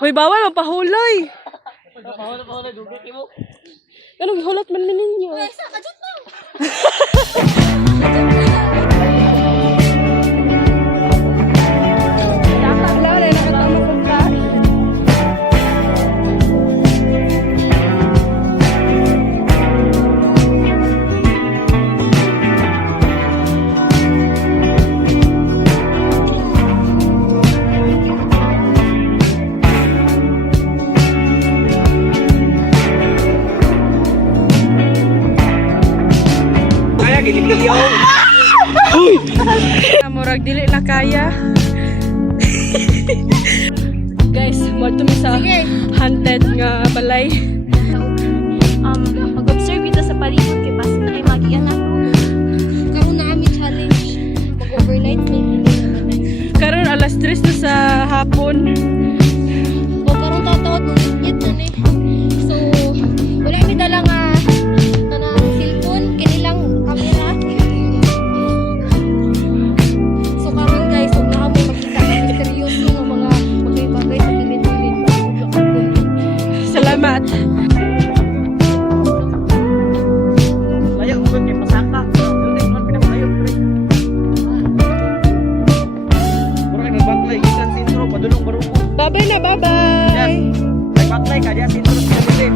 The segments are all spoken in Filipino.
Hoy, bawal mapahuloy. Pahulay, dugit mo. Anong hulot man ninyo? Sa kajut na. Murag dili na kaya. Guys, mo to sa haunted nga balay. Mag-observe ito sa paligid kay basta na ay magiyan ako. Karon na aming challenge. Mag-overnight ni. Karon alas 3 na sa hapon. O karon tatawag mo ngit na ni. So, wala mi dala nga tanang cellphone kinilang camera. So karon guys, ug naa mo makita ng seryoso nga mga bagay-bagay sa gilid-gilid. Salamat. Layak mo kay pasaka. Building man pinakayo pre. Mura kay baklay gikan sintro padulong baruko. Bye-bye na, bye-bye. Kay baklay ka dia sintro sa building.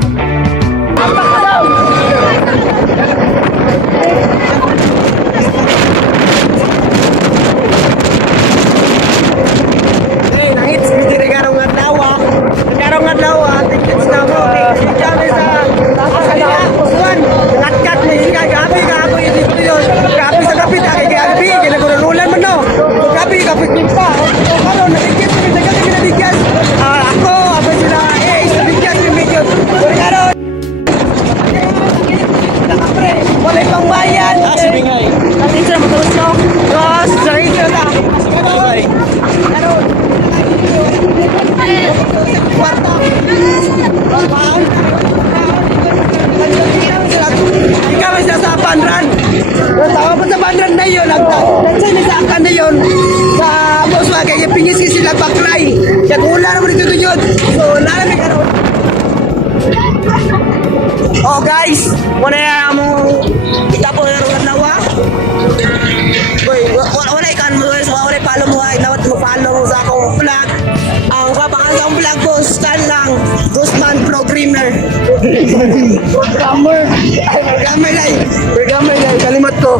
Hey, nangit speedy regarong nga dawa. Regarong nga dawa, tickets na mo. Sabi sa asala, kuan, ngatkat ni siya gabi ka ako yung dito yun. Gabi sa gabi ta kay gabi, ginagululan man no. Gabi gabi pinsa. Karon nakikita ni sa gabi ginabigyan. Ako apa sila sa bigyan ni medyo. Karon nakapre, wala pang bayad. Sige ngay. Kasi sa motor no. Yes, sorry ka ta. Bye. Karon kwarta. Ikaw ay sa Panran. Tawa pa sa Panran na yun. Nagsay na sa akan na yun. Sa Boswa, kaya pingis kasi sila baklay. Kaya kung wala naman ito yun. So, nalamig ka ron. Oh guys, muna yan mo itapo na rin nawa. Boy, wala ikan mo. Wala follow mo. Nawat mo follow mo sa akong vlog. Ang kapangasang vlog ko, stand lang. Guzman Programmer. Programmer. Programmer lang. Programmer lang. Kalimat ko.